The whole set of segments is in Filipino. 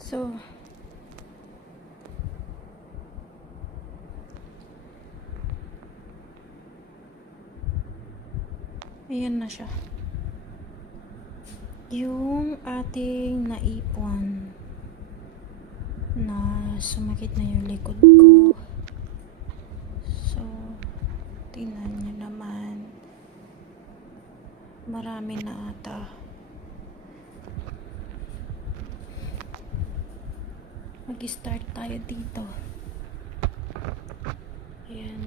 So, ayan na siya. Yung ating naipon na sumakit na yung likod ko. So, tingnan nyo naman. Marami na ata. Mag-start tayo dito. Ayan.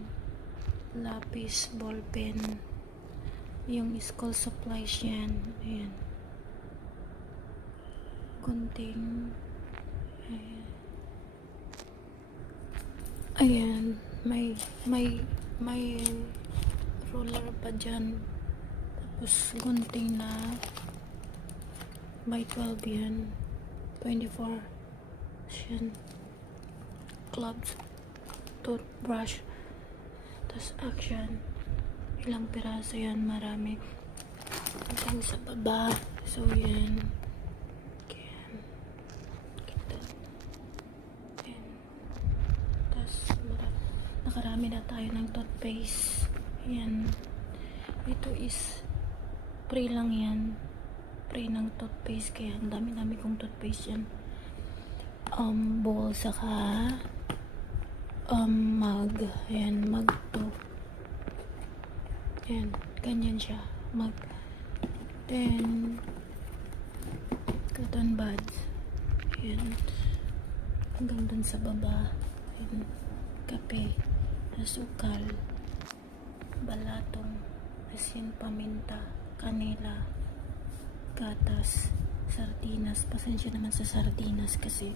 Lapis, ballpen. Yung school supplies yan. Ayan. Gunting. Ayan. Ayan. May, may, may roller pa dyan. Tapos gunting na by 12 yan. 24. Yan. Gloves. Toothbrush. Tapos action. Ilang piraso yan. Marami. Hanggang sa baba. So, yan. Yan. Kita. Yan. Tapos, nakarami na tayo ng toothpaste. Yan. Ito is pre lang yan. Pre ng toothpaste. Kaya ang dami-dami kong toothpaste yan. Um, bowl saka um, mug. Ayan, mug to. Ayan, ganyan siya. Mug. Then, cotton buds. Ayan. Hanggang dun sa baba. Ayan, kape. Asukal. Balatong. Asin, paminta. Kanila. Gatas. Sardinas. Pasensya naman sa sardinas kasi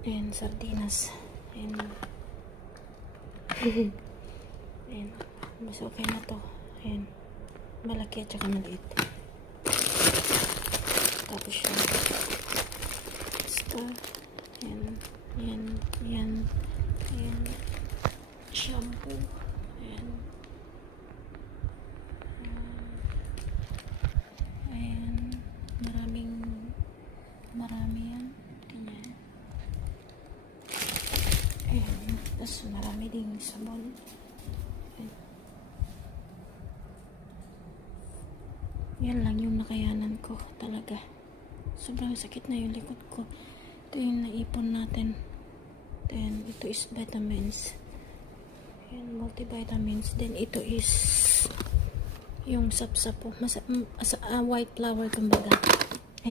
Ayan, sardinas. Ayan. Ayan. Mas okay na to. Ayan. Malaki at saka maliit. Tapos siya. Basta. Ayan. Ayan. Ayan. Ayan. Shampoo. Ayan. Ayan. Maraming marami yan. Ganyan. Ayan. Tapos marami ding sabon. Yan lang yung nakayanan ko talaga. Sobrang sakit na yung likod ko. Ito yung naipon natin. Then, ito is vitamins. Ayan, multivitamins. Then, ito is yung sapsapo. Mas, as, ah, white flour, kumbaga.